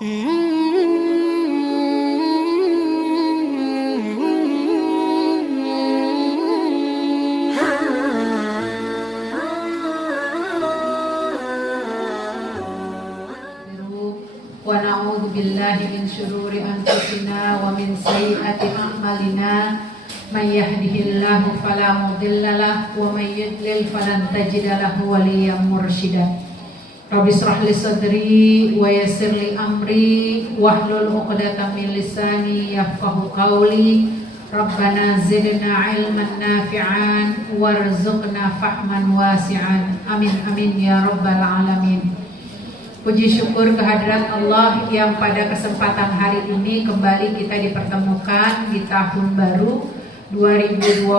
Wa na'udzu billahi min syururi anfusina wa min sayyiati a'malina may yahdihillahu fala mudilla lahu wa may yudlil falan tajida lahu waliyyan mursyida. Rabbi shrah li sadri wa yassir li amri wahlul 'uqdatam min lisani yafqahu qawli. Rabbana zidna ilman nafi'an warzuqna fahman wasi'an. Amin amin ya rabbal alamin. Puji syukur kehadirat Allah yang pada kesempatan hari ini kembali kita dipertemukan di tahun baru 2025.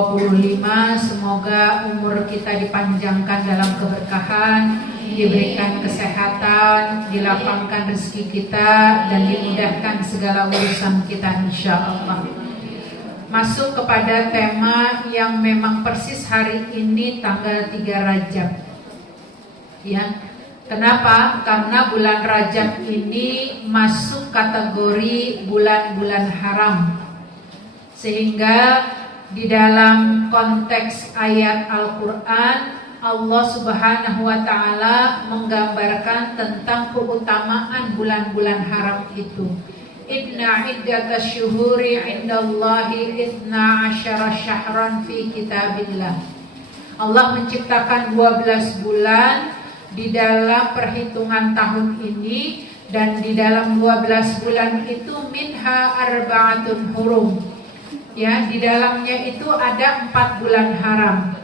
Semoga umur kita dipanjangkan dalam keberkahan, diberikan kesehatan, dilapangkan rezeki kita, dan dimudahkan segala urusan kita insya Allah. Masuk kepada tema yang memang persis hari ini tanggal 3 Rajab. Ya. Kenapa? Karena bulan Rajab ini masuk kategori bulan-bulan haram. Sehingga di dalam konteks ayat Al-Quran, Allah Subhanahu wa Ta'ala menggambarkan tentang keutamaan bulan-bulan haram itu. Inna iddatash syuhuri indallahi 12 syahran fi kitabillah. Allah menciptakan 12 bulan di dalam perhitungan tahun ini, dan di dalam 12 bulan itu minha arba'atun hurum. Ya, di dalamnya itu ada 4 bulan haram.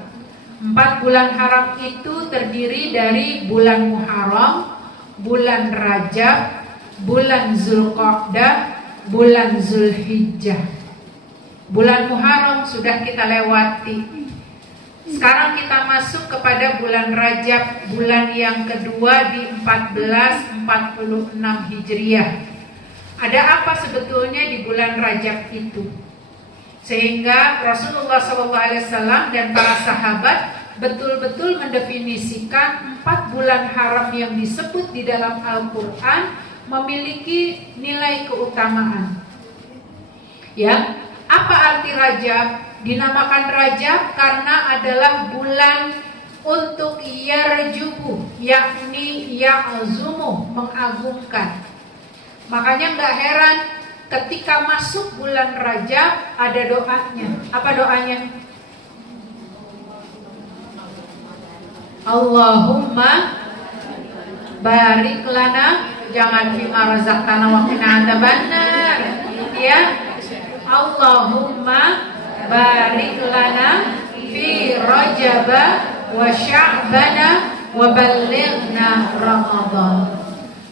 4 bulan haram itu terdiri dari bulan Muharram, bulan Rajab, bulan Zulqa'dah, bulan Zulhijjah. Bulan Muharram sudah kita lewati. Sekarang kita masuk kepada bulan Rajab, bulan yang kedua di 1446 Hijriah. Ada apa sebetulnya di bulan Rajab itu? Sehingga Rasulullah SAW dan para sahabat betul-betul mendefinisikan 4 bulan haram yang disebut di dalam Al-Quran memiliki nilai keutamaan. Ya, apa arti Rajab? Dinamakan Rajab karena adalah bulan untuk yarjubu, yakni ya'zumu, mengagungkan. Makanya gak heran ketika masuk bulan Rajab ada doanya. Apa doanya? Allahumma barik lana, jangan fima razaqtana wa qina adzabannar. Ya, Allahumma barik lana fi Rajaba wa Sya'bana wa ballighna Ramadan.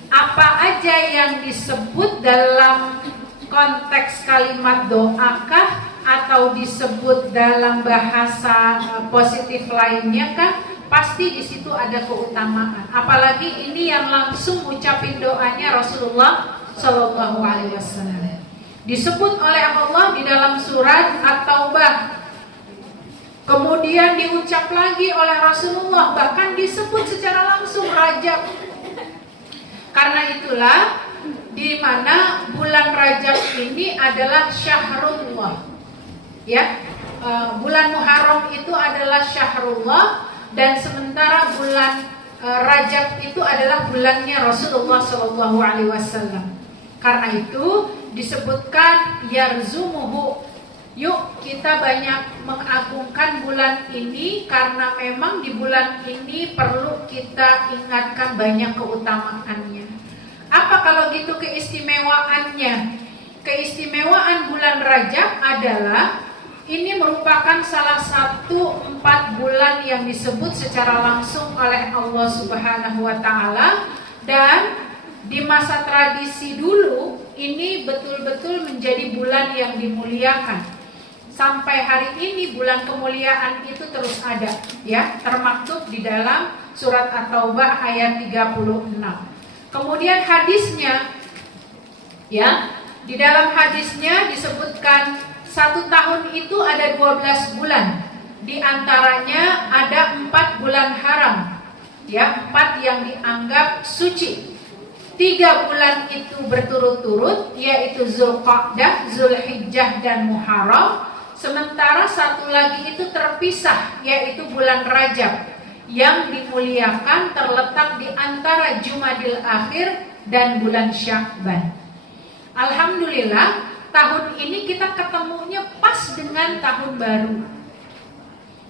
Apa aja yang disebut dalam konteks kalimat doakah atau disebut dalam bahasa positif lainnya kah? Pasti di situ ada keutamaan. Apalagi ini yang langsung ucapin doanya Rasulullah Shallallahu Alaihi Wasallam. Disebut oleh Allah di dalam surat At-Taubah. Kemudian diucap lagi oleh Rasulullah, bahkan disebut secara langsung Rajab. Karena itulah di mana bulan Rajab ini adalah syahrullah. Ya, bulan Muharram itu adalah syahrullah, dan sementara bulan Rajab itu adalah bulannya Rasulullah Shallallahu Alaihi Wasallam. Karena itu disebutkan yarzumuhu. Yuk kita banyak mengagungkan bulan ini, karena memang di bulan ini perlu kita ingatkan banyak keutamaannya. Apa kalau gitu keistimewaannya? Keistimewaan bulan Rajab adalah ini merupakan salah satu 4 bulan yang disebut secara langsung oleh Allah Subhanahu wa Ta'ala, dan di masa tradisi dulu ini betul-betul menjadi bulan yang dimuliakan. Sampai hari ini bulan kemuliaan itu terus ada, ya, termaktub di dalam surat At-Taubah ayat 36. Kemudian hadisnya, ya, di dalam hadisnya disebutkan 1 tahun itu ada 12 bulan. Di antaranya ada 4 bulan haram, ya, 4 yang dianggap suci. 3 bulan itu berturut-turut, yaitu Zulqa'dah, Zulhijjah, dan Muharram. Sementara satu lagi itu terpisah, yaitu bulan Rajab, yang dimuliakan terletak di antara Jumadil Akhir dan bulan Sya'ban. Alhamdulillah, tahun ini kita ketemunya pas dengan tahun baru.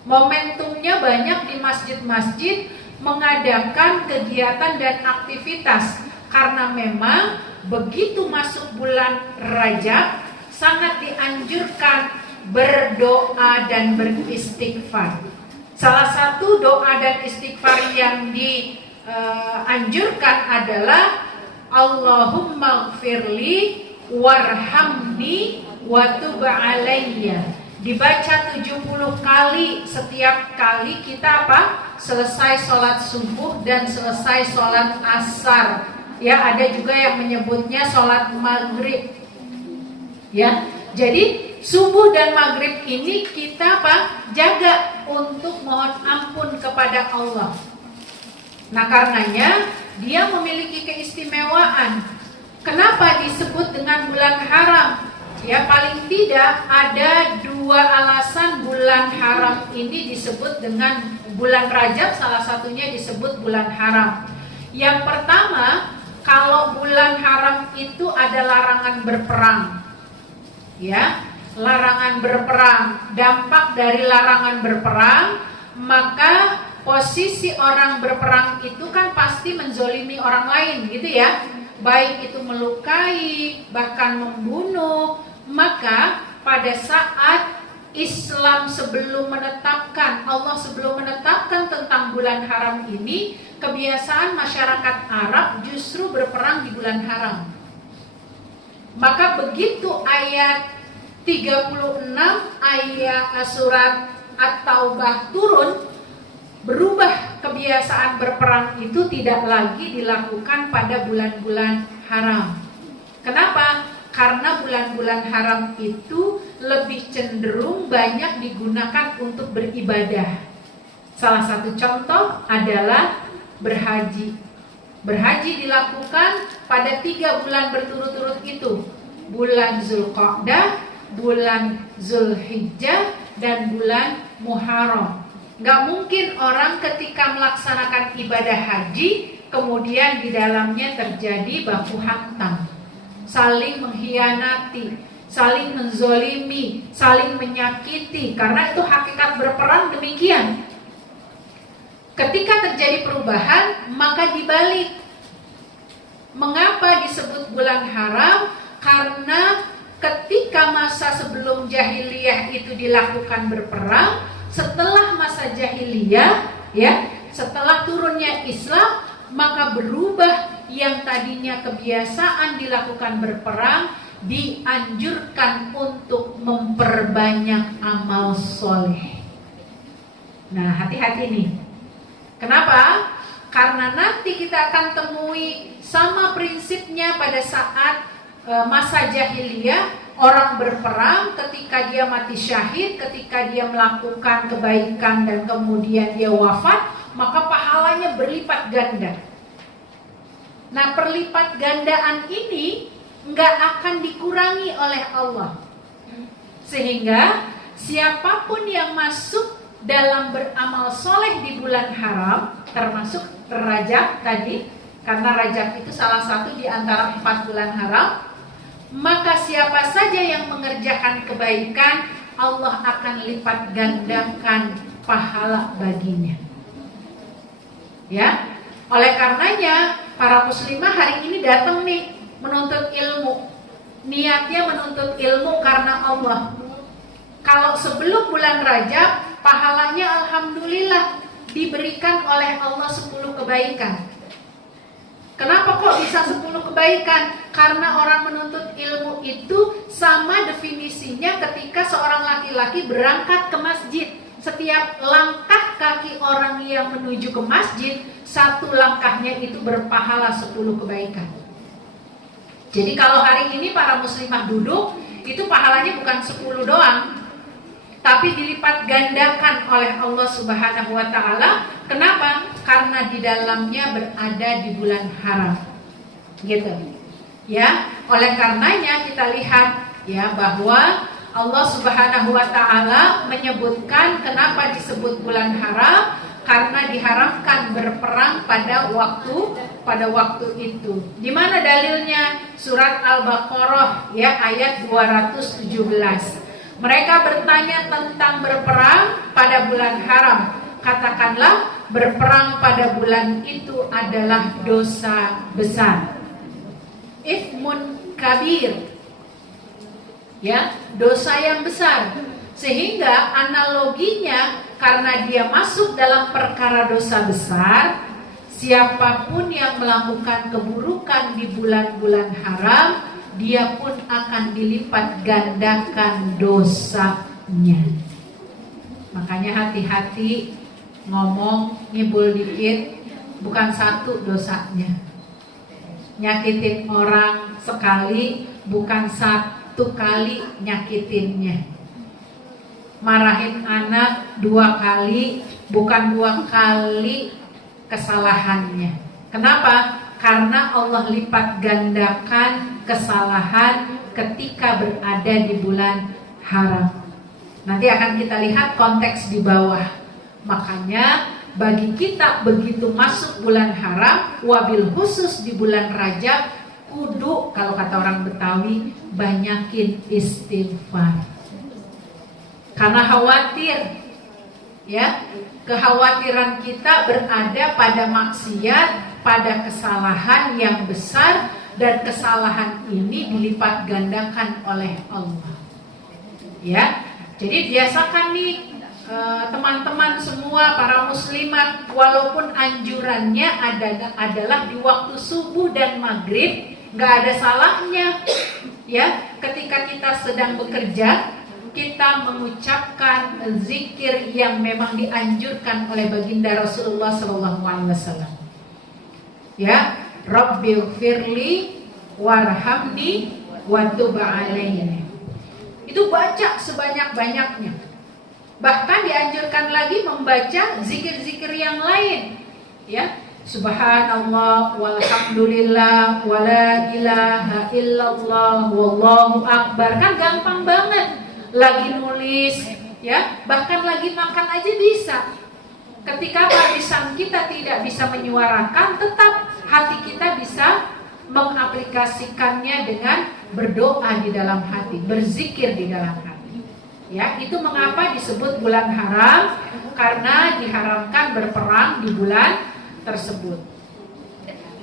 Momentumnya banyak di masjid-masjid mengadakan kegiatan dan aktivitas. Karena memang begitu masuk bulan Rajab, sangat dianjurkan berdoa dan beristighfar. Salah satu doa dan istighfar yang dianjurkan adalah Allahumma gfirli warhamni wa tub alayya. Dibaca 70 kali setiap kali kita selesai sholat subuh dan selesai sholat asar. Ya, ada juga yang menyebutnya sholat maghrib. Ya, jadi subuh dan maghrib ini kita jaga untuk mohon ampun kepada Allah. Nah, karenanya dia memiliki keistimewaan. Kenapa disebut dengan bulan haram? Ya, paling tidak ada 2 alasan bulan haram ini disebut dengan bulan Rajab, salah satunya disebut bulan haram. Yang pertama, kalau bulan haram itu ada larangan berperang. Ya, larangan berperang. Dampak dari larangan berperang, maka posisi orang berperang itu kan pasti menzolimi orang lain, gitu ya. Baik itu melukai, bahkan membunuh. Maka pada saat Islam Allah sebelum menetapkan tentang bulan haram ini, kebiasaan masyarakat Arab justru berperang di bulan haram. Maka begitu ayat 36 ayat surat At-Taubah turun, berubah kebiasaan berperang itu tidak lagi dilakukan pada bulan-bulan haram. Kenapa? Karena bulan-bulan haram itu lebih cenderung banyak digunakan untuk beribadah. Salah satu contoh adalah berhaji. Berhaji dilakukan pada 3 bulan berturut-turut itu. Bulan Zulqa'dah, bulan Zulhijjah, dan bulan Muharram. Gak mungkin orang ketika melaksanakan ibadah haji kemudian di dalamnya terjadi baku hantam, saling mengkhianati, saling menzolimi, saling menyakiti. Karena itu hakikat berperang demikian. Ketika terjadi perubahan, maka dibalik. Mengapa disebut bulan haram? Karena ketika masa sebelum jahiliyah itu dilakukan berperang, setelah masa jahiliyah, ya, setelah turunnya Islam, maka berubah. Yang tadinya kebiasaan dilakukan berperang, dianjurkan untuk memperbanyak amal soleh. Nah, hati-hati nih. Kenapa? Karena nanti kita akan temui sama prinsipnya pada saat masa jahiliyah. Orang berperang, ketika dia mati syahid, ketika dia melakukan kebaikan dan kemudian dia wafat, maka pahalanya berlipat ganda. Nah, perlipat gandaan ini nggak akan dikurangi oleh Allah. Sehingga siapapun yang masuk dalam beramal soleh di bulan haram, termasuk Rajab tadi, karena Rajab itu salah satu di antara 4 bulan haram, maka siapa saja yang mengerjakan kebaikan, Allah akan lipat gandakan pahala baginya. Ya, oleh karenanya para muslimah hari ini datang nih menuntut ilmu. Niatnya menuntut ilmu karena Allah. Kalau sebelum bulan Rajab, pahalanya alhamdulillah diberikan oleh Allah 10 kebaikan. Kenapa kok bisa 10 kebaikan? Karena orang menuntut ilmu itu sama definisinya ketika seorang laki-laki berangkat ke masjid. Setiap langkah kaki orang yang menuju ke masjid, 1 langkahnya itu berpahala 10 kebaikan. Jadi kalau hari ini para muslimah duduk, itu pahalanya bukan 10 doang, tapi dilipat gandakan oleh Allah Subhanahu wa Ta'ala. Kenapa? Karena di dalamnya berada di bulan haram. Gitu. Ya, oleh karenanya kita lihat ya bahwa Allah Subhanahu wa taala menyebutkan kenapa disebut bulan haram, karena diharamkan berperang pada waktu itu. Di mana dalilnya? Surat Al-Baqarah ya ayat 217. Mereka bertanya tentang berperang pada bulan haram. Katakanlah, berperang pada bulan itu adalah dosa besar. Ithmun kabir. Ya, dosa yang besar. Sehingga analoginya, karena dia masuk dalam perkara dosa besar, siapapun yang melakukan keburukan di bulan-bulan haram, dia pun akan dilipat gandakan dosanya. Makanya hati-hati ngomong nyebul dikit, bukan satu dosanya. Nyakitin orang sekali, bukan satu kali nyakitinnya. Marahin anak 2 kali, bukan 2 kali kesalahannya. Kenapa? Karena Allah lipat gandakan kesalahan ketika berada di bulan haram. Nanti akan kita lihat konteks di bawah. Makanya bagi kita begitu masuk bulan haram, wabil khusus di bulan Rajab, kudu kalau kata orang Betawi banyakin istighfar. Karena khawatir, ya, kekhawatiran kita berada pada maksiat, pada kesalahan yang besar, dan kesalahan ini dilipat gandakan oleh Allah. Ya, jadi biasakan nih teman-teman semua para muslimat, walaupun anjurannya adalah di waktu subuh dan maghrib, nggak ada salahnya, ya, ketika kita sedang bekerja, kita mengucapkan zikir yang memang dianjurkan oleh baginda Rasulullah SAW. Ya, Rabbighfirli warhamni wa tub alayya. Itu baca sebanyak-banyaknya. Bahkan dianjurkan lagi membaca zikir-zikir yang lain. Ya, Subhanallah walhamdulillah wala ilaha illallah wallahu akbar. Kan gampang banget. Lagi nulis, ya, bahkan lagi makan aja bisa. Ketika lisan kita tidak bisa menyuarakan, tetap hati kita bisa mengaplikasikannya dengan berdoa di dalam hati, berzikir di dalam hati. Ya, itu mengapa disebut bulan haram, karena diharamkan berperang di bulan tersebut.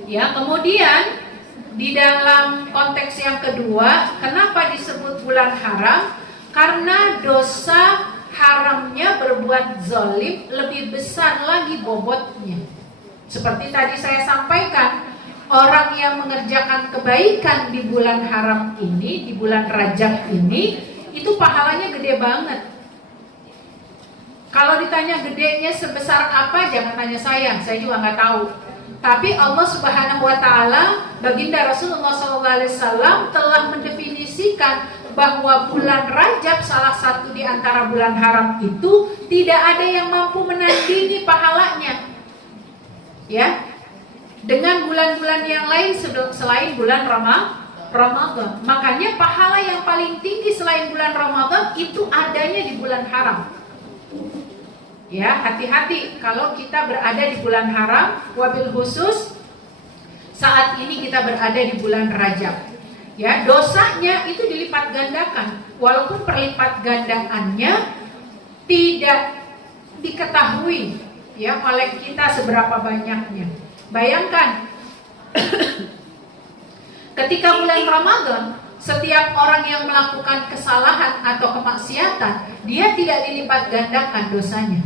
Ya, kemudian di dalam konteks yang kedua, kenapa disebut bulan haram? Karena dosa haramnya berbuat zalim lebih besar lagi bobotnya. Seperti tadi saya sampaikan, orang yang mengerjakan kebaikan di bulan haram ini, di bulan Rajab ini, itu pahalanya gede banget. Kalau ditanya gedenya sebesar apa, jangan tanya saya juga nggak tahu. Tapi Allah Subhanahu wa taala, baginda Rasulullah SAW telah mendefinisikan bahwa bulan Rajab, salah satu di antara bulan haram itu, tidak ada yang mampu menandingi pahalanya. Ya, dengan bulan-bulan yang lain selain bulan Ramadan. Makanya pahala yang paling tinggi selain bulan Ramadan itu adanya di bulan haram. Ya, hati-hati kalau kita berada di bulan haram, wabil khusus saat ini kita berada di bulan Rajab. Ya, dosanya itu dilipat gandakan, walaupun perlipat gandaannya tidak diketahui ya oleh kita seberapa banyaknya. Bayangkan ketika bulan Ramadan, setiap orang yang melakukan kesalahan atau kemaksiatan, dia tidak dilipat gandakan dosanya.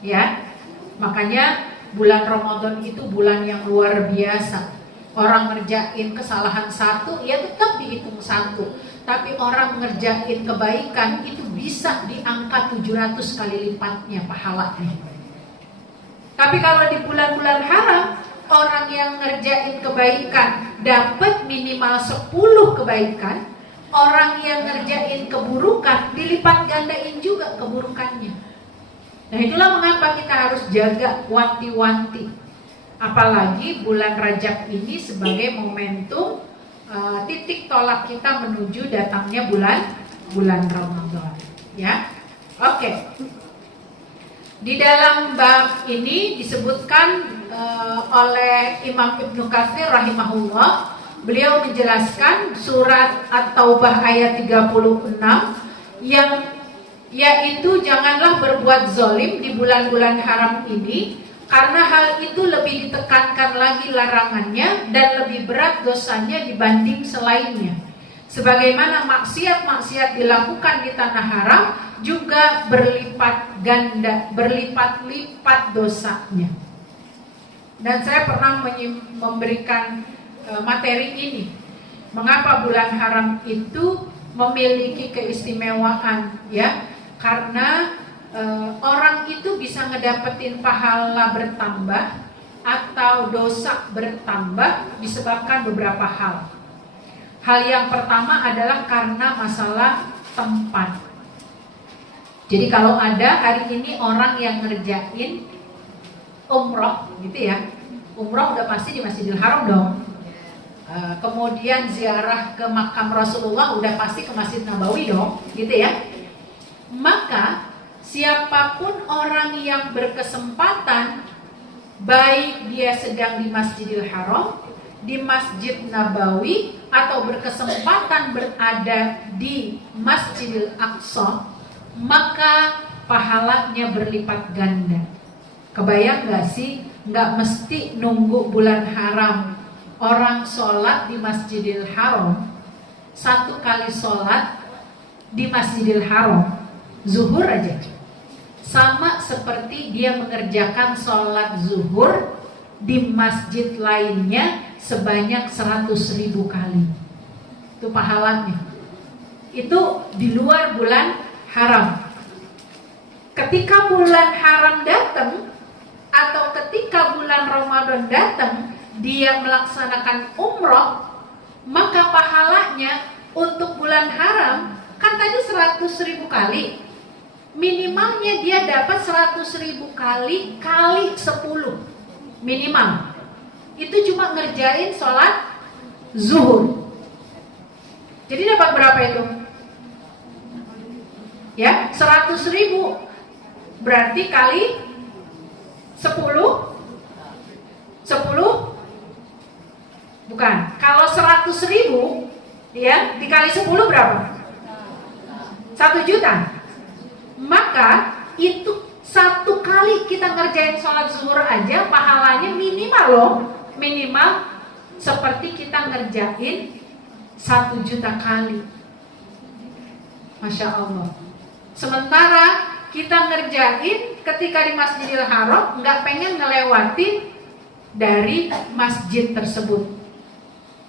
Ya, makanya bulan Ramadan itu bulan yang luar biasa. Orang ngerjain kesalahan satu, ya tetap dihitung satu. Tapi orang ngerjain kebaikan itu bisa diangkat 700 kali lipatnya pahalanya. Tapi kalau di bulan-bulan haram, orang yang ngerjain kebaikan dapat minimal 10 kebaikan. Orang yang ngerjain keburukan dilipat gandain juga keburukannya. Nah, itulah mengapa kita harus jaga wanti-wanti. Apalagi bulan Rajab ini sebagai momentum titik tolak kita menuju datangnya bulan Ramadan, ya. Oke. Di dalam bab ini disebutkan oleh Imam Ibnu Katsir rahimahullah, beliau menjelaskan surat At-Taubah ayat 36 yang yaitu janganlah berbuat zalim di bulan-bulan haram ini, karena hal itu lebih ditekankan lagi larangannya dan lebih berat dosanya dibanding selainnya. Sebagaimana maksiat-maksiat dilakukan di tanah haram juga berlipat ganda, berlipat-lipat dosanya. Dan saya pernah memberikan materi ini. Mengapa bulan haram itu memiliki keistimewaan, ya? Karena orang itu bisa ngedapetin pahala bertambah atau dosa bertambah disebabkan beberapa hal. Hal yang pertama adalah karena masalah tempat. Jadi kalau ada hari ini orang yang ngerjain umroh gitu ya, umroh udah pasti di Masjidil Haram dong. Kemudian ziarah ke makam Rasulullah udah pasti ke Masjid Nabawi dong, gitu ya. Maka siapapun orang yang berkesempatan, baik dia sedang di Masjidil Haram, di Masjid Nabawi, atau berkesempatan berada di Masjidil Aqsa, maka pahalanya berlipat ganda. Kebayang gak sih? Gak mesti nunggu bulan haram. Orang sholat di Masjidil Haram, satu kali sholat di Masjidil Haram, zuhur aja, sama seperti dia mengerjakan sholat zuhur di masjid lainnya sebanyak 100.000 kali. Itu pahalanya. Itu di luar bulan haram. Ketika bulan haram datang atau ketika bulan Ramadan datang, dia melaksanakan umroh, maka pahalanya untuk bulan haram kan tadi 100.000 kali. Minimalnya dia dapat 100.000 kali kali 10 minimal. Itu cuma ngerjain sholat zuhur. Jadi dapat berapa itu? Ya, 100.000 berarti kali 10 bukan. Kalau 100.000 ya dikali 10 berapa? 1 juta. Maka itu satu kali kita ngerjain sholat zuhur aja pahalanya minimal loh, minimal seperti kita ngerjain 1 juta kali. Masya Allah. Sementara kita ngerjain ketika di Masjidil Haram nggak pengen ngelewatin dari masjid tersebut.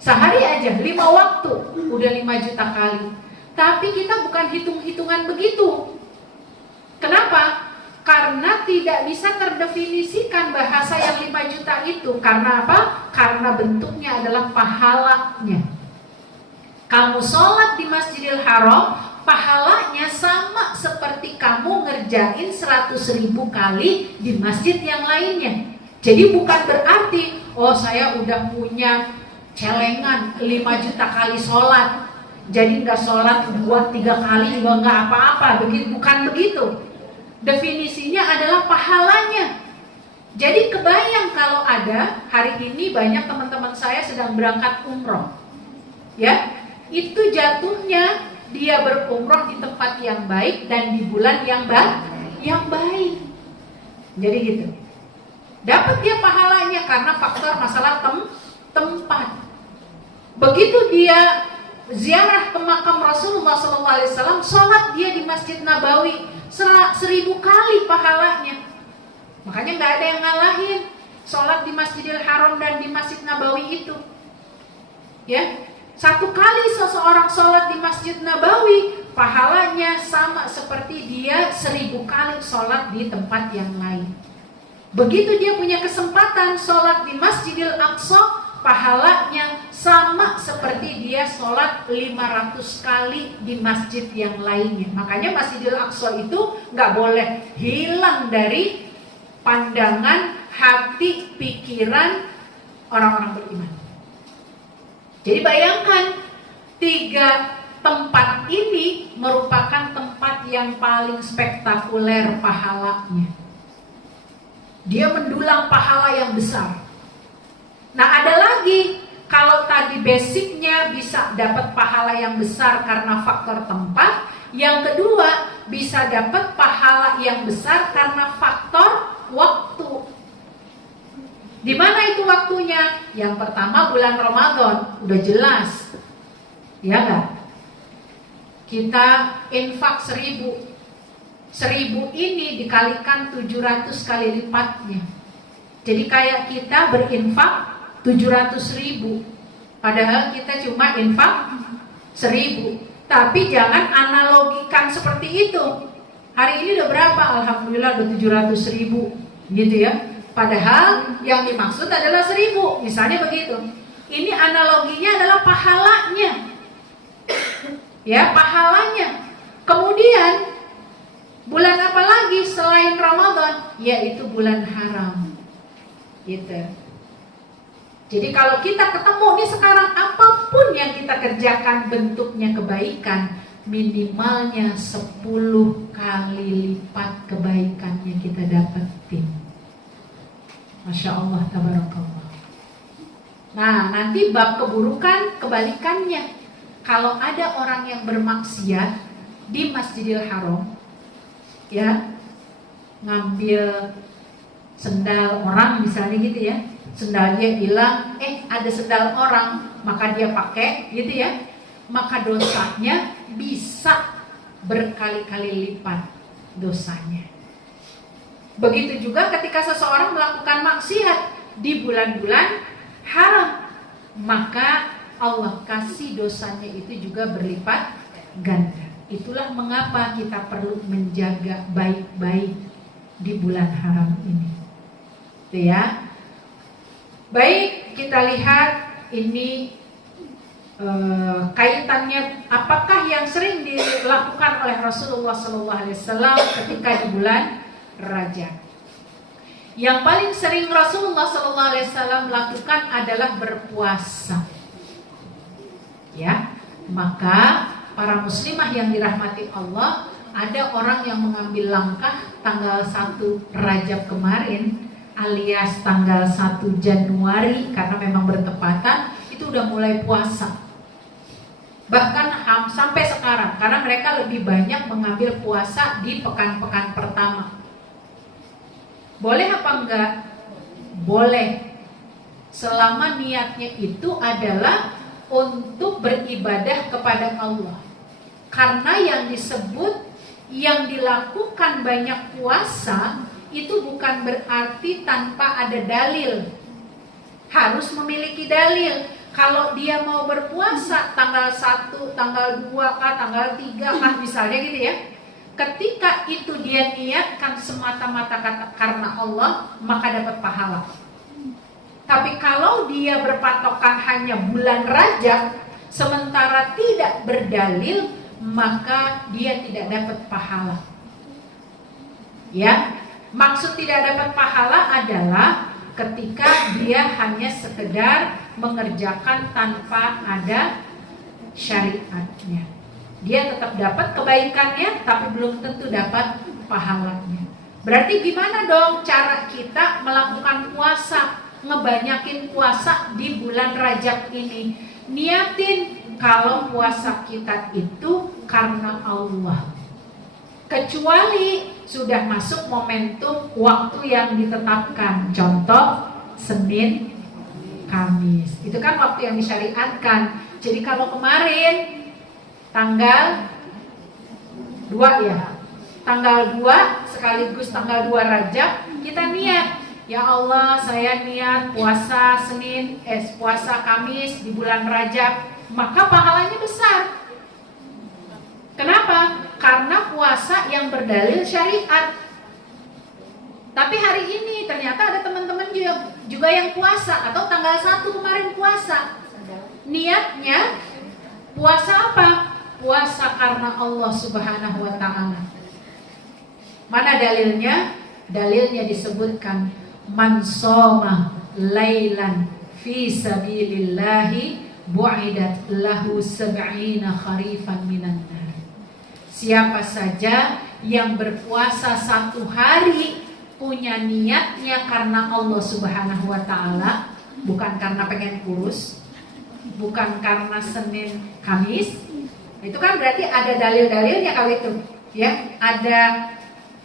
Sehari aja 5 waktu udah 5 juta kali. Tapi kita bukan hitung-hitungan begitu. Kenapa? Karena tidak bisa terdefinisikan bahasa yang 5 juta itu. Karena apa? Karena bentuknya adalah pahalanya. Kamu sholat di Masjidil Haram, pahalanya sama seperti kamu ngerjain 100.000 kali di masjid yang lainnya. Jadi bukan berarti, oh saya udah punya celengan 5 juta kali sholat, jadi nggak sholat 2-3 kali juga nggak apa-apa. Bukan begitu. Definisinya adalah pahalanya. Jadi kebayang kalau ada hari ini banyak teman-teman saya sedang berangkat umroh, ya, itu jatuhnya dia berumroh di tempat yang baik dan di bulan yang baik. Jadi gitu. Dapat dia pahalanya karena faktor masalah tempat. Begitu dia ziarah ke makam Rasulullah SAW, sholat dia di Masjid Nabawi 1.000 kali pahalanya. Makanya nggak ada yang ngalahin sholat di Masjidil Haram dan di Masjid Nabawi itu. Ya, satu kali seseorang sholat di Masjid Nabawi, pahalanya sama seperti dia 1.000 kali sholat di tempat yang lain. Begitu dia punya kesempatan sholat di Masjidil Aqsa, pahalanya sama seperti dia sholat 500 kali di masjid yang lainnya. Makanya Masjidil Aqsa itu nggak boleh hilang dari pandangan hati, pikiran orang-orang beriman. Jadi bayangkan, 3 tempat ini merupakan tempat yang paling spektakuler pahalanya. Dia mendulang pahala yang besar. Nah, ada lagi, kalau tadi basicnya bisa dapat pahala yang besar karena faktor tempat, yang kedua bisa dapat pahala yang besar karena faktor waktu. Di mana itu waktunya? Yang pertama bulan Ramadan, udah jelas. Ya enggak? Kita infak 1000. 1000 ini dikalikan 700 kali lipatnya. Jadi kayak kita berinfak 700.000. Padahal kita cuma infak 1000. Tapi jangan analogikan seperti itu. Hari ini udah berapa? Alhamdulillah udah 700.000. Gitu ya. Padahal yang dimaksud adalah 1000. Misalnya begitu. Ini analoginya adalah pahalanya. Ya, pahalanya. Kemudian bulan apa lagi selain Ramadan? Yaitu bulan haram. Gitu. Jadi kalau kita ketemu nih sekarang, apapun yang kita kerjakan bentuknya kebaikan, minimalnya 10 kali lipat kebaikan yang kita dapetin. Masya Allah, tabarakallah. Nah, nanti bab keburukan kebalikannya. Kalau ada orang yang bermaksiat di Masjidil Haram, ya, ngambil sendal orang misalnya gitu ya, sendalnya hilang, ada sendal orang, maka dia pakai gitu ya, maka dosanya bisa berkali-kali lipat dosanya. Begitu juga ketika seseorang melakukan maksiat di bulan-bulan haram, maka Allah kasih dosanya itu juga berlipat ganda. Itulah mengapa kita perlu menjaga baik-baik di bulan haram ini. Itu ya. Baik, kita lihat ini kaitannya apakah yang sering dilakukan oleh Rasulullah SAW ketika di bulan Rajab. Yang paling sering Rasulullah SAW lakukan adalah berpuasa. Ya, maka para muslimah yang dirahmati Allah, ada orang yang mengambil langkah tanggal 1 Rajab kemarin alias tanggal 1 Januari karena memang bertepatan, itu udah mulai puasa. Bahkan sampai sekarang, karena mereka lebih banyak mengambil puasa di pekan-pekan pertama. Boleh apa enggak? Boleh. Selama niatnya itu adalah untuk beribadah kepada Allah. Karena yang disebut, yang dilakukan banyak puasa, itu bukan berarti tanpa ada dalil. Harus memiliki dalil. Kalau dia mau berpuasa tanggal 1, tanggal 2 kah, tanggal 3 kah misalnya gitu ya, ketika itu dia niatkan semata-mata karena Allah, maka dapat pahala. Tapi kalau dia berpatokan hanya bulan Rajab, sementara tidak berdalil, maka dia tidak dapat pahala. Ya, maksud tidak dapat pahala adalah ketika dia hanya sekedar mengerjakan tanpa ada syariatnya. Dia tetap dapat kebaikannya, tapi belum tentu dapat pahalanya. Berarti gimana dong cara kita melakukan puasa, ngebanyakin puasa di bulan Rajab ini? Niatin kalau puasa kita itu karena Allah. Kecuali sudah masuk momentum waktu yang ditetapkan. Contoh Senin, Kamis. Itu kan waktu yang disyariatkan. Jadi kalau kemarin tanggal 2 ya, tanggal 2 sekaligus tanggal 2 Rajab, kita niat, ya Allah saya niat puasa Senin, puasa Kamis di bulan Rajab, maka pahalanya besar. Kenapa? Karena puasa yang berdalil syariat. Tapi hari ini ternyata ada teman-teman juga yang puasa, atau tanggal 1 kemarin puasa. Niatnya puasa apa? Puasa karena Allah Subhanahu wa ta'ala. Mana dalilnya? Dalilnya disebutkan man shoma lailan fi sabilillahi bu'idat lahu sab'ina kharifan minan nar. Siapa saja yang berpuasa satu hari punya niatnya karena Allah Subhanahu wa taala, bukan karena pengen kurus, bukan karena Senin Kamis. Itu kan berarti ada dalil-dalilnya kalau itu, ya, ada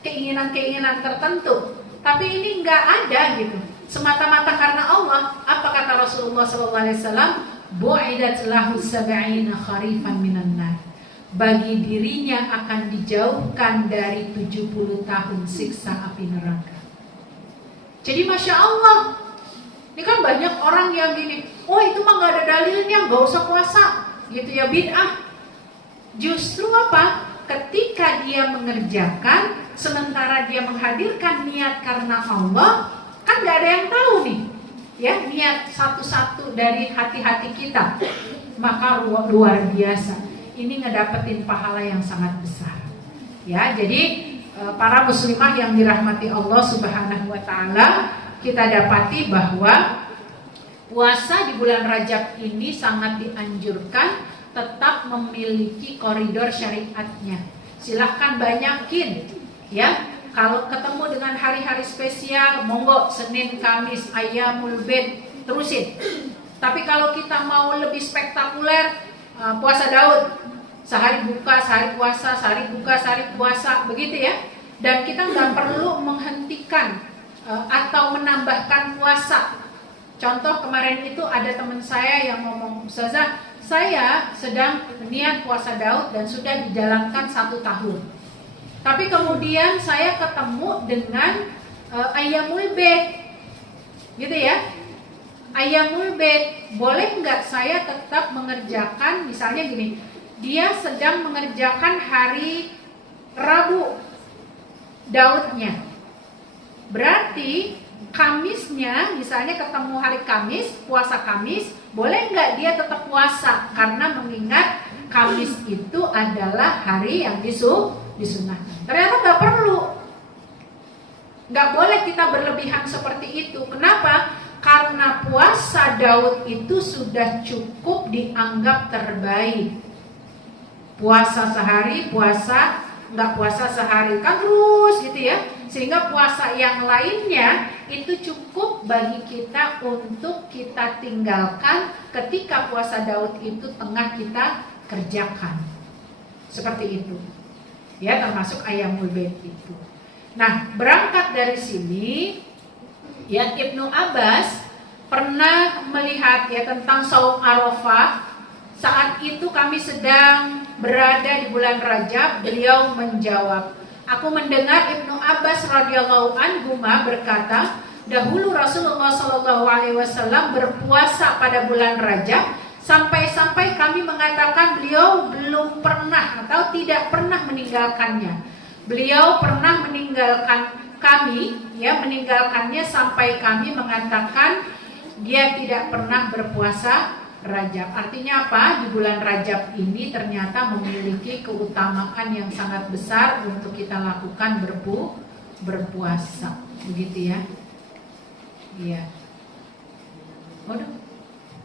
keinginan-keinginan tertentu. Tapi ini enggak ada gitu. Semata-mata karena Allah. Apa kata Rasulullah SAW? Bu'idat lahu sab'ina kharifan minan nar. Bagi dirinya akan dijauhkan dari 70 tahun siksa api neraka. Jadi Masya Allah, ini kan banyak orang yang gini, oh itu mah gak ada dalilnya, gak usah puasa, gitu ya, bid'ah. Justru apa? Ketika dia mengerjakan, sementara dia menghadirkan niat karena Allah, kan gak ada yang tahu nih, ya, niat satu-satu dari hati-hati kita, maka luar biasa. Ini ngedapetin pahala yang sangat besar. Ya, jadi para muslimah yang dirahmati Allah Subhanahu wa taala, kita dapati bahwa puasa di bulan Rajab ini sangat dianjurkan tetap memiliki koridor syariatnya. Silahkan banyakin, ya. Kalau ketemu dengan hari-hari spesial, monggo Senin, Kamis, Ayyamul Bid, terusin. Tapi kalau kita mau lebih spektakuler, puasa Daud, sehari buka, sehari puasa, sehari buka, sehari puasa, begitu ya. Dan kita nggak perlu menghentikan atau menambahkan puasa. Contoh kemarin itu ada teman saya yang ngomong, Ustazah, saya sedang niat puasa Daud dan sudah dijalankan 1 tahun. Tapi kemudian saya ketemu dengan Ayyamul Bid, gitu ya. Ayyamul Bid, boleh nggak saya tetap mengerjakan, misalnya gini, dia sedang mengerjakan hari Rabu Daudnya, berarti Kamisnya, misalnya ketemu hari Kamis, puasa Kamis, boleh nggak dia tetap puasa? Karena mengingat Kamis itu adalah hari yang disunahkan. Ternyata nggak perlu, nggak boleh kita berlebihan seperti itu. Kenapa? Karena puasa Daud itu sudah cukup dianggap terbaik. Puasa sehari, puasa nggak puasa sehari, kan terus gitu ya. Sehingga puasa yang lainnya itu cukup bagi kita untuk kita tinggalkan ketika puasa Daud itu tengah kita kerjakan. Seperti itu. Ya, termasuk Ayyamul Bid itu. Nah, berangkat dari sini, ya, Ibnu Abbas pernah melihat ya tentang Shaum Arafah. Saat itu kami sedang berada di bulan Rajab. Beliau menjawab, aku mendengar Ibnu Abbas radhiyallahu anhu berkata, dahulu Rasulullah SAW berpuasa pada bulan Rajab, sampai-sampai kami mengatakan beliau belum pernah atau tidak pernah meninggalkannya. Beliau pernah meninggalkan kami, ya, meninggalkannya sampai kami mengatakan dia tidak pernah berpuasa Rajab. Artinya apa? Di bulan Rajab ini ternyata memiliki keutamaan yang sangat besar untuk kita lakukan berpuasa. Begitu ya. Iya. Waduh,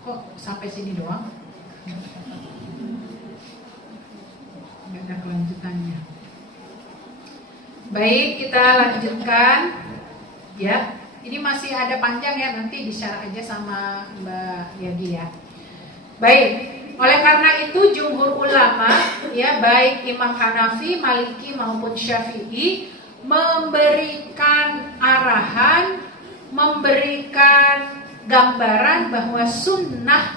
kok sampai sini doang? Nggak ada kelanjutannya. Baik, kita lanjutkan. Ya, ini masih ada panjang ya, nanti di-share aja sama Mbak Yadi ya. Baik, oleh karena itu jumhur ulama, ya, baik Imam Hanafi, Maliki maupun Syafi'i memberikan arahan, memberikan gambaran bahwa sunnah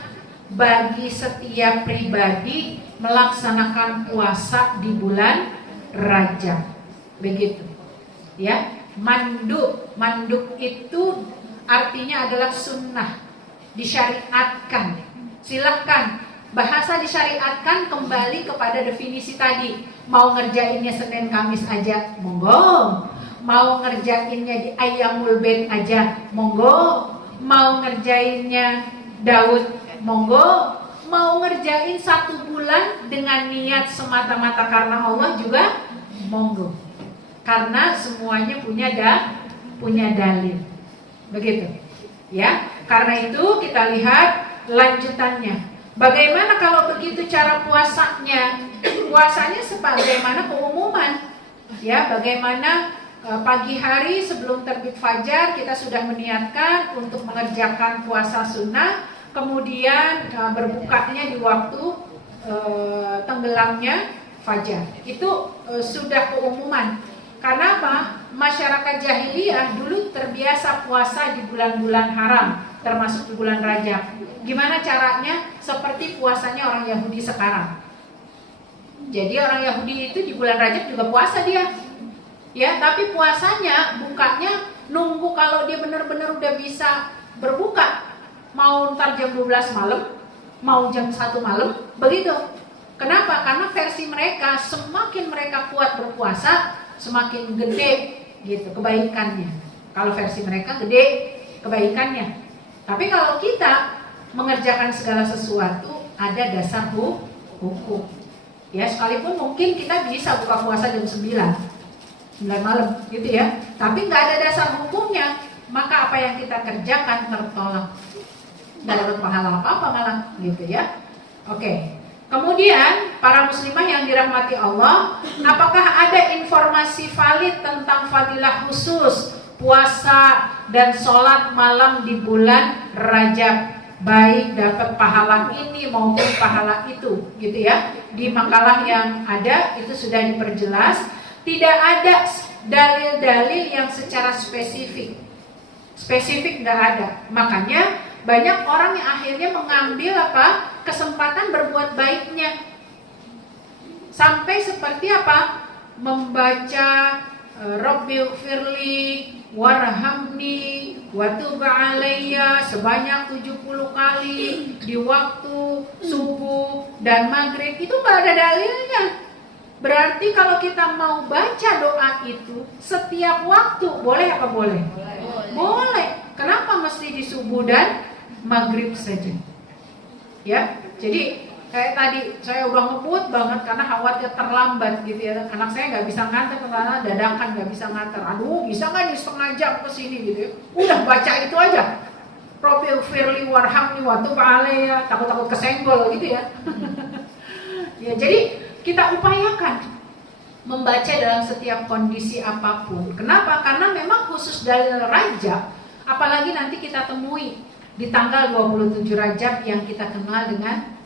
bagi setiap pribadi melaksanakan puasa di bulan Rajab. Begitu. Ya, mandub itu artinya adalah sunnah, disyariatkan. Silahkan, bahasa disyariatkan kembali kepada definisi tadi. Mau ngerjainnya Senin Kamis aja, monggo. Mau ngerjainnya di Ayyamul Bid aja, monggo. Mau ngerjainnya Daud, monggo. Mau ngerjain 1 bulan dengan niat semata-mata karena Allah juga, monggo. Karena semuanya punya dalil. Begitu. Ya, karena itu kita lihat lanjutannya. Bagaimana kalau begitu cara puasanya? Puasanya sebagaimana keumuman. Ya, bagaimana pagi hari sebelum terbit fajar kita sudah meniatkan untuk mengerjakan puasa sunnah, kemudian berbukanya di waktu tenggelamnya fajar. Itu sudah keumuman. Karena apa? Masyarakat jahiliyah dulu terbiasa puasa di bulan-bulan haram, termasuk di bulan Rajab. Gimana caranya? Seperti puasanya orang Yahudi sekarang. Jadi orang Yahudi itu di bulan Rajab juga puasa dia. Ya, tapi puasanya bukanya nunggu kalau dia benar-benar udah bisa berbuka. Mau ntar jam 12 malam, mau jam 1 malam, begitu. Kenapa? Karena versi mereka semakin mereka kuat berpuasa, semakin gede gitu kebaikannya. Kalau versi mereka gede kebaikannya. Tapi kalau kita mengerjakan segala sesuatu ada dasar hukum. Ya, sekalipun mungkin kita bisa buka puasa jam 9 malam gitu ya. Tapi nggak ada dasar hukumnya, maka apa yang kita kerjakan tertolak. Nggak dapat pahala apa-apa malah gitu ya. Oke. Kemudian para muslimah yang dirahmati Allah, apakah ada informasi valid tentang fadilah khusus puasa dan sholat malam di bulan Rajab, baik dapat pahala ini maupun pahala itu, gitu ya? Di makalah yang ada itu sudah diperjelas, tidak ada dalil-dalil yang secara spesifik nggak ada. Makanya banyak orang yang akhirnya mengambil kesempatan berbuat baiknya, sampai seperti membaca Rabbighfirli warhamni watub alayya sebanyak 70 kali di waktu subuh dan maghrib. Itu nggak ada dalilnya. Berarti kalau kita mau baca doa itu setiap waktu, boleh apa boleh? Boleh. Kenapa mesti di subuh dan maghrib saja? Ya, jadi kayak tadi saya udah ngebut banget karena khawatir terlambat gitu ya. Anak saya nggak bisa nganter karena dadakan nggak bisa nganter. Aduh, bisa nggak di setengah jam ke sini gitu ya? Udah baca itu aja. Rabbighfirli warhamni watub alayya, takut-takut kesenggol gitu ya. Ya, jadi kita upayakan membaca dalam setiap kondisi apapun. Kenapa? Karena memang khusus dalil Rajab, apalagi nanti kita temui di tanggal 27 Rajab yang kita kenal dengan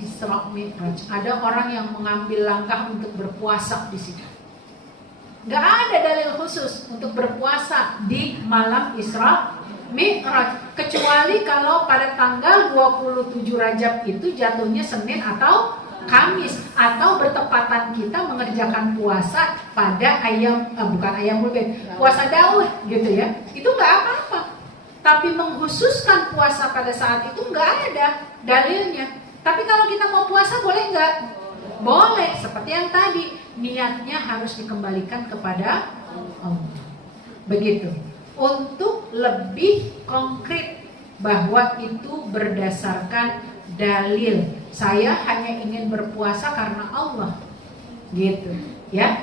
Isra Mi'raj. Ada orang yang mengambil langkah untuk berpuasa di sini. Gak ada dalil khusus untuk berpuasa di malam Isra Mi'raj, kecuali kalau pada tanggal 27 Rajab itu jatuhnya Senin atau Kamis, atau bertepatan kita mengerjakan puasa pada bukan ayam ulbid, puasa Daud gitu ya. Itu nggak apa-apa. Tapi mengkhususkan puasa pada saat itu nggak ada dalilnya. Tapi kalau kita mau puasa boleh nggak? Boleh. Seperti yang tadi, niatnya harus dikembalikan kepada Allah. Begitu. Untuk lebih konkret bahwa itu berdasarkan dalil. Saya hanya ingin berpuasa karena Allah, gitu, ya.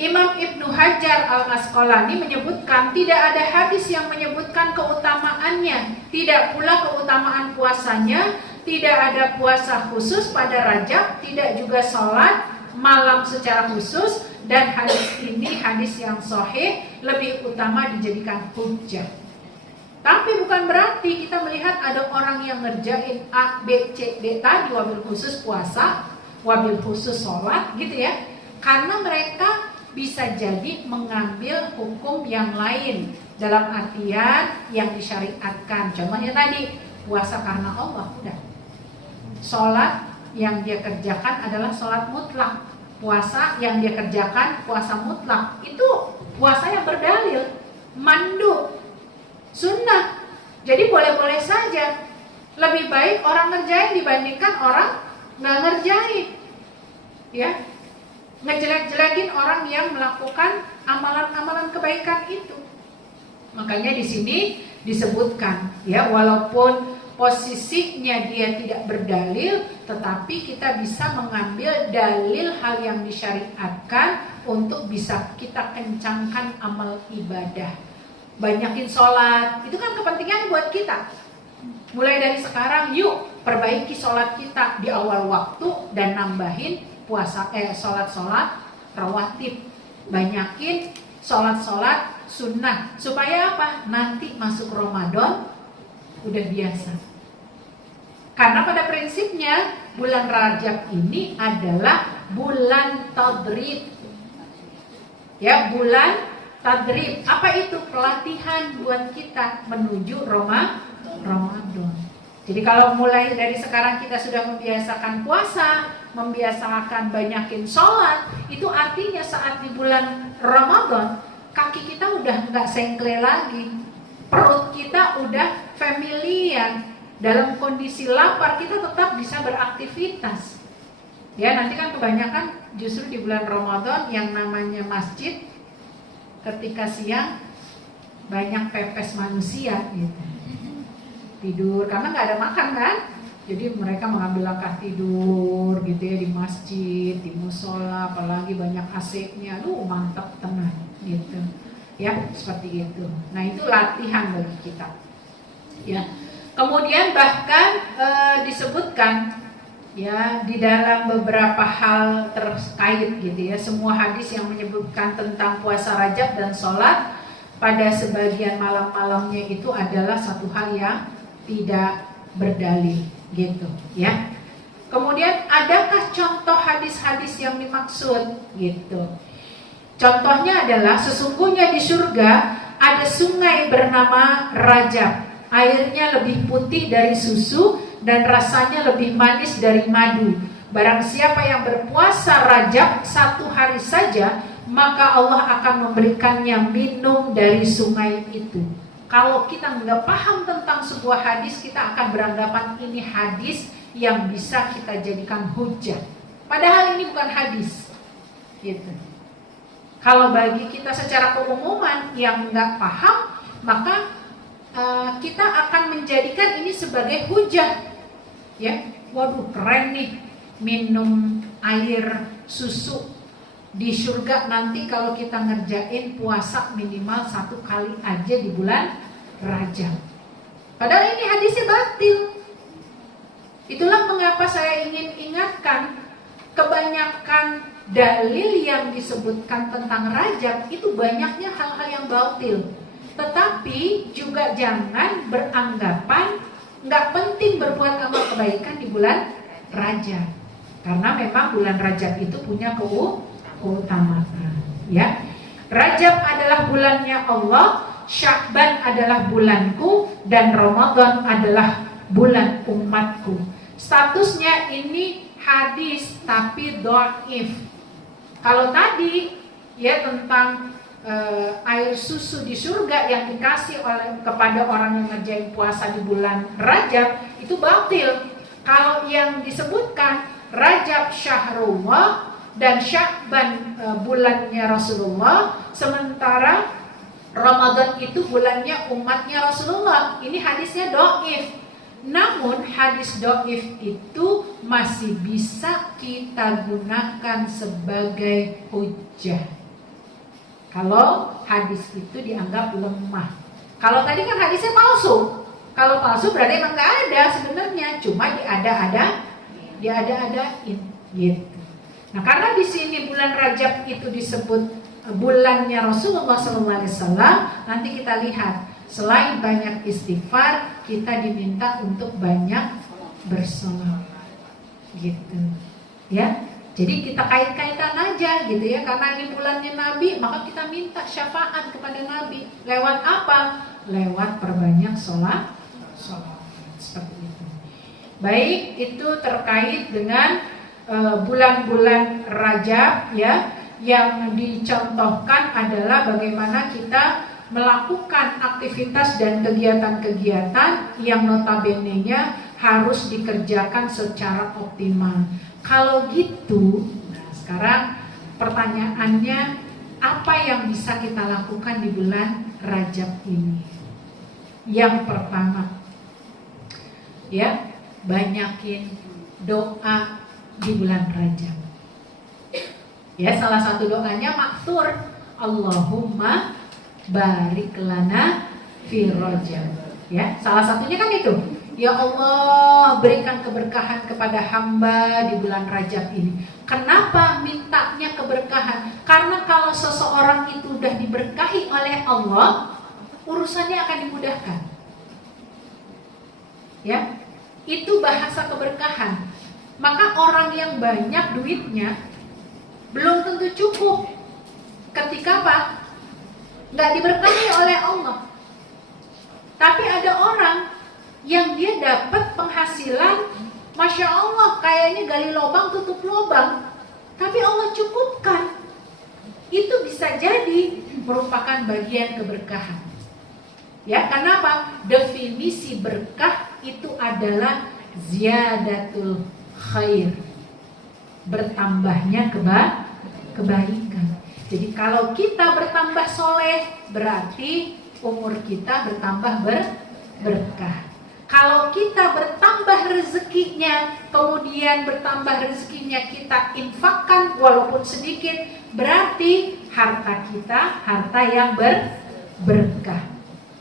Imam Ibnu Hajar Al-Asqalani menyebutkan tidak ada hadis yang menyebutkan keutamaannya, tidak pula keutamaan puasanya, tidak ada puasa khusus pada Rajab, tidak juga sholat malam secara khusus, dan hadis ini hadis yang sahih, lebih utama dijadikan hujjah. Tapi bukan berarti kita melihat ada orang yang ngerjain A, B, C, D tadi, wabil khusus puasa, wabil khusus sholat gitu ya. Karena mereka bisa jadi mengambil hukum yang lain dalam artian yang disyariatkan. Contohnya tadi, puasa karena Allah, udah. Sholat yang dia kerjakan adalah sholat mutlak. Puasa yang dia kerjakan puasa mutlak. Itu puasa yang berdalil, mandub, sunnah. Jadi boleh-boleh saja. Lebih baik orang ngerjain dibandingkan orang nggak ngerjain. Ya, ngejelek-jelekin orang yang melakukan amalan-amalan kebaikan itu. Makanya di sini disebutkan, ya, walaupun posisinya dia tidak berdalil, tetapi kita bisa mengambil dalil hal yang disyariatkan untuk bisa kita kencangkan amal ibadah. banyakin sholat, itu kan kepentingan buat kita. Mulai dari sekarang, yuk perbaiki sholat kita di awal waktu dan nambahin sholat-sholat rawatib, banyakin sholat-sholat sunnah, supaya apa? Nanti masuk Ramadan udah biasa. Karena pada prinsipnya bulan Rajab ini adalah bulan tadrib. Ya, bulan tadrib. Apa itu? Pelatihan buat kita menuju Ramadan. Jadi kalau mulai dari sekarang kita sudah membiasakan puasa, membiasakan banyakin sholat, itu artinya saat di bulan Ramadan kaki kita udah nggak sengkle lagi, perut kita udah familiar. Dalam kondisi lapar kita tetap bisa beraktivitas. Ya, nanti kan kebanyakan justru di bulan Ramadan yang namanya masjid ketika siang banyak pepes manusia gitu. Tidur karena nggak ada makan kan. Jadi mereka mengambil langkah tidur gitu ya di masjid, di musola, apalagi banyak AC-nya. Aduh, mantap tenang gitu. Ya, seperti itu. Nah, itu latihan bagi kita. Ya. Kemudian bahkan disebutkan ya di dalam beberapa hal terkait gitu ya, semua hadis yang menyebutkan tentang puasa Rajab dan sholat pada sebagian malam-malamnya itu adalah satu hal yang tidak berdalil gitu ya. Kemudian adakah contoh hadis-hadis yang dimaksud gitu? Contohnya adalah sesungguhnya di surga ada sungai bernama Rajab. Airnya lebih putih dari susu dan rasanya lebih manis dari madu. Barang siapa yang berpuasa Rajab 1 hari saja, maka Allah akan memberikannya minum dari sungai itu. Kalau kita nggak paham tentang sebuah hadis, kita akan beranggapan ini hadis yang bisa kita jadikan hujah. Padahal ini bukan hadis gitu. Kalau bagi kita secara keumuman yang nggak paham, maka kita akan menjadikan ini sebagai hujah. Ya, waduh keren nih minum air susu di surga nanti kalau kita ngerjain puasa minimal 1 kali aja di bulan Rajab. Padahal ini hadisnya batil. Itulah mengapa saya ingin ingatkan, kebanyakan dalil yang disebutkan tentang Rajab itu banyaknya hal-hal yang batil. Tetapi juga jangan beranggapan nggak penting berbuat amal kebaikan di bulan Rajab, karena memang bulan Rajab itu punya keutamaan. Ya, Rajab adalah bulannya Allah, Sya'ban adalah bulanku, dan Ramadan adalah bulan umatku. Statusnya ini hadis tapi dhaif. Kalau tadi ya tentang air susu di surga yang dikasih kepada orang yang ngerjain puasa di bulan Rajab itu batil. Kalau yang disebutkan Rajab syahrullah dan Sya'ban bulannya Rasulullah, sementara Ramadan itu bulannya umatnya Rasulullah, ini hadisnya dhaif. Namun hadis dhaif itu masih bisa kita gunakan sebagai hujjah kalau hadis itu dianggap lemah. Kalau tadi kan hadisnya palsu. Kalau palsu berarti emang nggak ada sebenarnya, cuma diada-adain gitu. Nah, karena di sini bulan Rajab itu disebut bulannya Rasulullah SAW, nanti kita lihat selain banyak istighfar, kita diminta untuk banyak bersolawat, gitu, ya. Jadi kita kait-kaitan aja gitu ya, karena ini bulannya Nabi, maka kita minta syafaat kepada Nabi. Lewat apa? Lewat perbanyak sholat seperti itu. Baik, itu terkait dengan bulan-bulan Rajab ya, yang dicontohkan adalah bagaimana kita melakukan aktivitas dan kegiatan-kegiatan yang notabene-nya harus dikerjakan secara optimal. Kalau gitu, nah sekarang pertanyaannya, apa yang bisa kita lakukan di bulan Rajab ini? Yang pertama, ya, banyakin doa di bulan Rajab. Ya, salah satu doanya makthur, Allahumma barik lana fi Rajab. Ya, salah satunya kan itu. Ya Allah, berikan keberkahan kepada hamba di bulan Rajab ini. Kenapa mintanya keberkahan? Karena kalau seseorang itu sudah diberkahi oleh Allah, urusannya akan dimudahkan. Ya, itu bahasa keberkahan. Maka orang yang banyak duitnya belum tentu cukup ketika apa? Nggak diberkahi oleh Allah. Tapi ada orang yang dia dapat penghasilan, Masya Allah, kayaknya gali lubang tutup lubang, tapi Allah cukupkan. Itu bisa jadi merupakan bagian keberkahan. Ya, kenapa? Definisi berkah itu adalah ziyadatul khair, bertambahnya kebaikan. Jadi kalau kita bertambah soleh, berarti umur kita bertambah berkah. Kalau kita bertambah rezekinya, kemudian bertambah rezekinya kita infakkan walaupun sedikit, berarti harta kita harta yang berkah.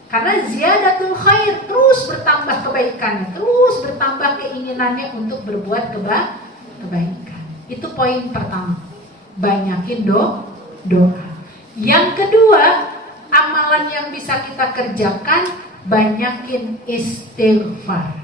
Karena ziyadatul khair, terus bertambah kebaikannya, terus bertambah keinginannya untuk berbuat kebaikan. Itu poin pertama. Banyakin doa. Yang kedua, amalan yang bisa kita kerjakan, banyakin istighfar.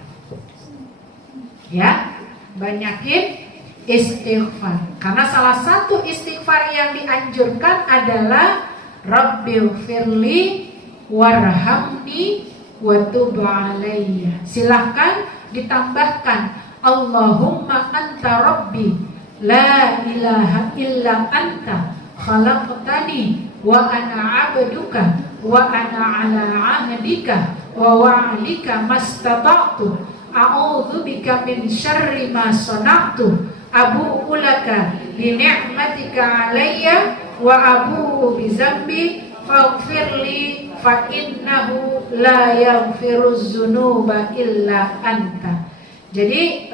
Ya, banyakin istighfar. Karena salah satu istighfar yang dianjurkan adalah Rabbighfirli warhamni wa tub alayya. Silahkan ditambahkan Allahumma anta rabbi la ilaha illa anta khalaqtani wa ana abduka wa ana ala ahdika wa wa'dika mastata'tu a'udzu bika min syarri ma sana'tu abu'u laka bi ni'matika alayya wa abu'u bi dzambi faghfirli fa innahu la yaghfiruz dzunuba illa anta. Jadi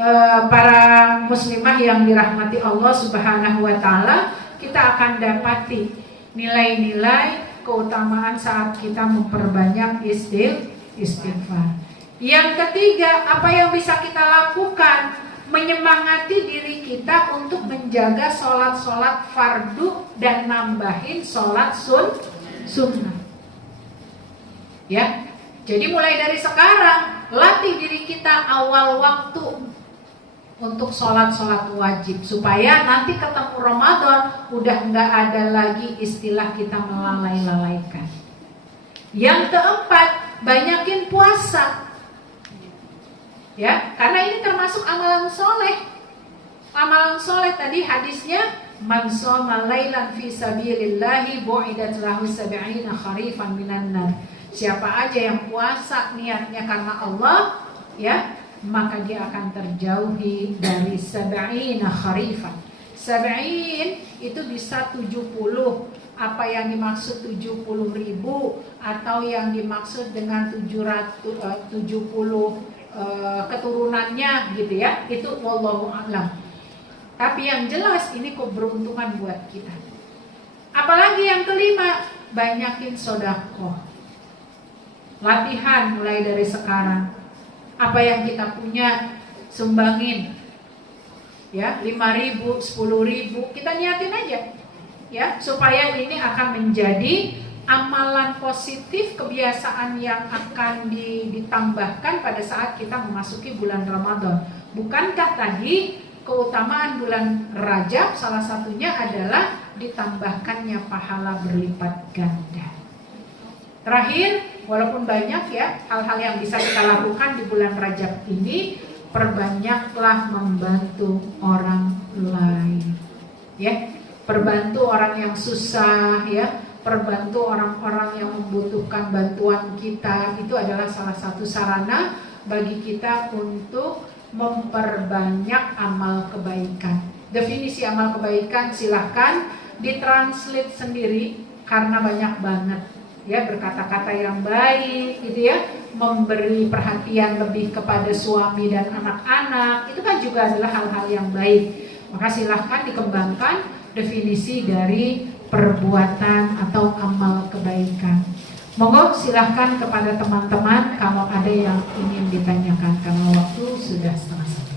para muslimah yang dirahmati Allah Subhanahu wa taala, kita akan dapati nilai-nilai keutamaan saat kita memperbanyak istighfar. Yang ketiga, apa yang bisa kita lakukan? Menyemangati diri kita untuk menjaga sholat-sholat fardu dan nambahin sholat sunnah. Ya, jadi mulai dari sekarang latih diri kita awal waktu untuk sholat-sholat wajib, supaya nanti ketemu Ramadan udah nggak ada lagi istilah kita melalai-lalaikan. Yang keempat, banyakin puasa. Ya, karena ini termasuk amalan soleh. Amalan soleh tadi hadisnya, man shoma lailan fi sabilillahi bu'idat lahu 70 kharifan minan nar. Siapa aja yang puasa niatnya karena Allah, ya, maka dia akan terjauhi dari 70 kharifan. 70 itu bisa 70. Apa yang dimaksud 70.000 atau yang dimaksud dengan 70 keturunannya gitu ya, itu wallahu a'lam. Tapi yang jelas ini keberuntungan buat kita. Apalagi yang kelima, banyakin sedekah. Latihan mulai dari sekarang. Apa yang kita punya sumbangin. Ya, 5.000, 10.000, kita niatin aja. Ya, supaya ini akan menjadi amalan positif, kebiasaan yang akan ditambahkan pada saat kita memasuki bulan Ramadan. Bukankah tadi keutamaan bulan Rajab salah satunya adalah ditambahkannya pahala berlipat ganda. Terakhir, walaupun banyak ya hal-hal yang bisa kita lakukan di bulan Rajab ini, perbanyaklah membantu orang lain. Ya, perbantu orang yang susah ya. Perbantu orang-orang yang membutuhkan bantuan kita, itu adalah salah satu sarana bagi kita untuk memperbanyak amal kebaikan. Definisi amal kebaikan silahkan ditranslate sendiri karena banyak banget ya, berkata-kata yang baik gitu ya, memberi perhatian lebih kepada suami dan anak-anak, itu kan juga adalah hal-hal yang baik. Maka silahkan dikembangkan definisi dari perbuatan atau amal kebaikan. Monggo silahkan kepada teman-teman kalau ada yang ingin ditanyakan karena waktu sudah setengah 1.